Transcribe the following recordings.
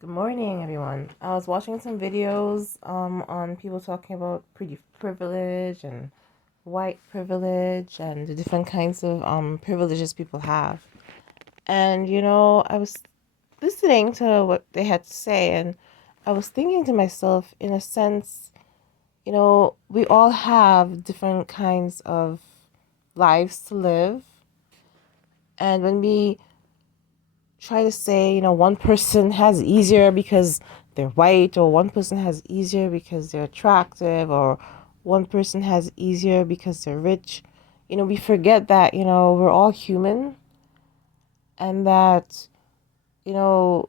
Good morning, everyone. I was watching some videos on people talking about pretty privilege and white privilege and the different kinds of privileges people have. And I was listening to what they had to say, and I was thinking to myself, in a sense, we all have different kinds of lives to live. And when we try to say, one person has easier because they're white, or one person has easier because they're attractive, or one person has easier because they're rich. We forget that, we're all human, and that, you know,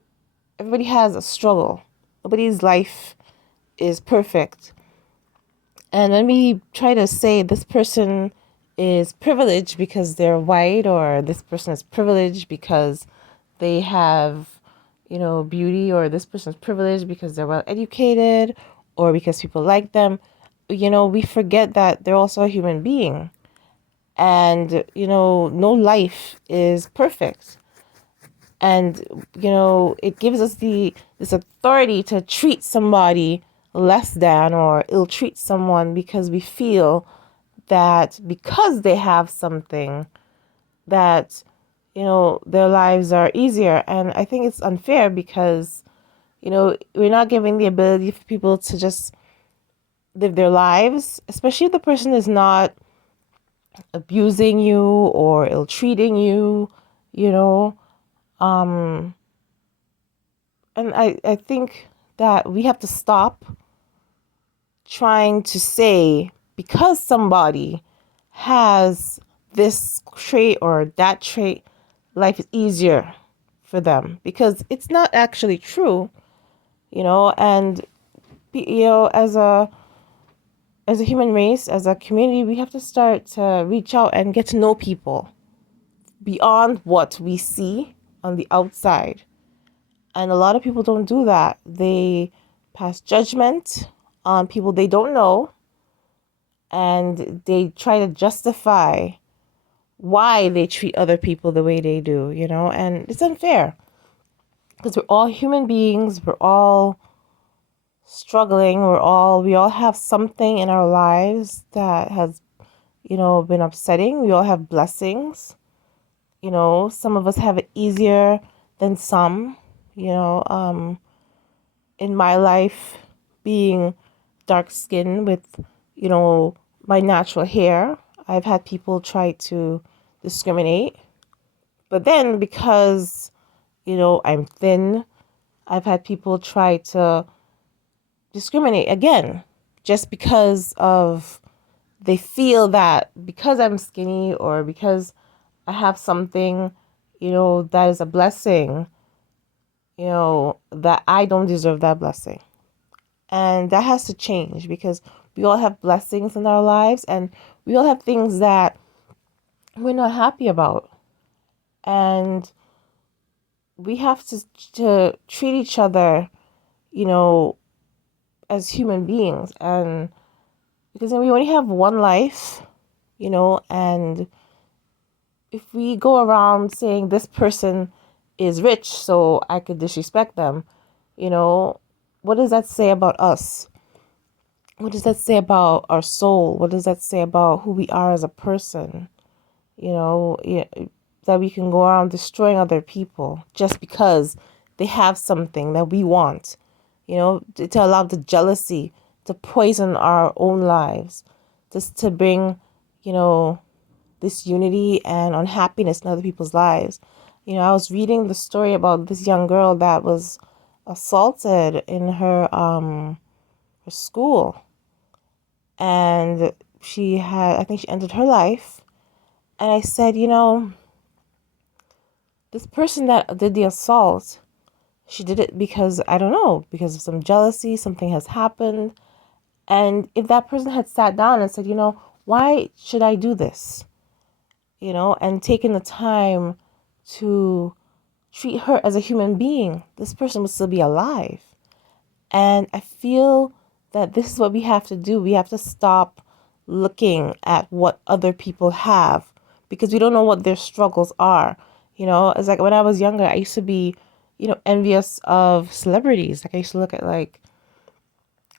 everybody has a struggle. Nobody's life is perfect. And when we try to say this person is privileged because they're white, or this person is privileged because they have, beauty, or this person's privileged because they're well educated, or because people like them, we forget that they're also a human being. And, no life is perfect. And, it gives us this authority to treat somebody less than or ill treat someone because we feel that because they have something that their lives are easier. And I think it's unfair because we're not giving the ability for people to just live their lives, especially if the person is not abusing you or ill treating you, you know um and I think that we have to stop trying to say because somebody has this trait or that trait, life is easier for them, because it's not actually true. And as a human race, as a community, we have to start to reach out and get to know people beyond what we see on the outside. And a lot of people don't do that. They pass judgment on people they don't know, and they try to justify why they treat other people the way they do, and it's unfair because we're all human beings. We're all struggling. We all have something in our lives that has, been upsetting. We all have blessings. Some of us have it easier than some, in my life, being dark skinned with, my natural hair, I've had people try to discriminate. But then because, I'm thin, I've had people try to discriminate again, just because of they feel that because I'm skinny or because I have something, that is a blessing, that I don't deserve that blessing. And that has to change, because we all have blessings in our lives, and we all have things that we're not happy about. And we have to treat each other, you know, as human beings. And because we only have one life, and if we go around saying this person is rich, so I could disrespect them, what does that say about us? What does that say about our soul? What does that say about who we are as a person? Yeah, that we can go around destroying other people just because they have something that we want, to allow the jealousy to poison our own lives, just to bring, you know, this unity and unhappiness in other people's lives. I was reading the story about this young girl that was assaulted in her school, and I think she ended her life. And I said, this person that did the assault, she did it because, I don't know, because of some jealousy, something has happened. And if that person had sat down and said, why should I do this? And taken the time to treat her as a human being, this person would still be alive. And I feel that this is what we have to do. We have to stop looking at what other people have, because we don't know what their struggles are. It's like when I was younger, I used to be, envious of celebrities. Like I used to look at like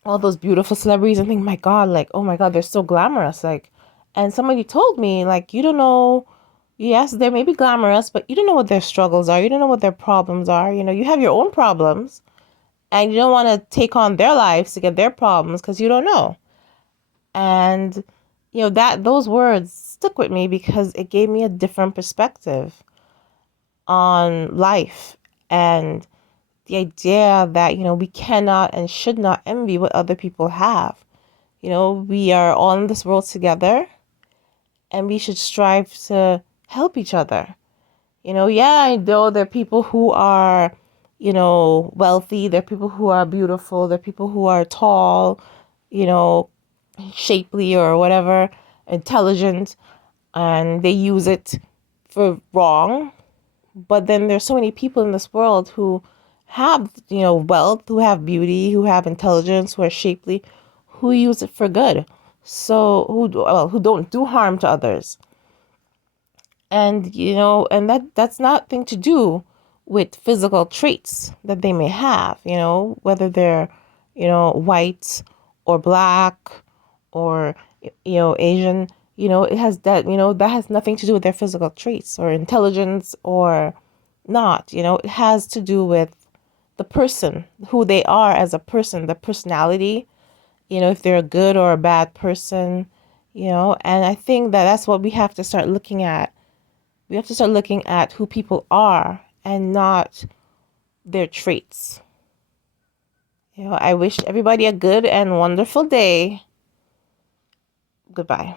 all those beautiful celebrities and think, my God, like, oh my God, they're so glamorous. Like, and somebody told me, like, you don't know, yes, they may be glamorous, but you don't know what their struggles are. You don't know what their problems are. You have your own problems and you don't want to take on their lives to get their problems because you don't know. And, that those words stuck with me because it gave me a different perspective on life and the idea that, we cannot and should not envy what other people have. We are all in this world together and we should strive to help each other. Yeah, I know there are people who are, wealthy, there are people who are beautiful, there are people who are tall, you know, shapely or whatever, intelligent, and they use it for wrong. But then there's so many people in this world who have, wealth, who have beauty, who have intelligence, who are shapely, who use it for good. So who don't do harm to others. And and that's nothing to do with physical traits that they may have, whether they're, white or black or Asian, it has that, that has nothing to do with their physical traits or intelligence or not. It has to do with the person, who they are as a person, the personality, if they're a good or a bad person, and I think that that's what we have to start looking at. We have to start looking at who people are and not their traits. I wish everybody a good and wonderful day. Goodbye.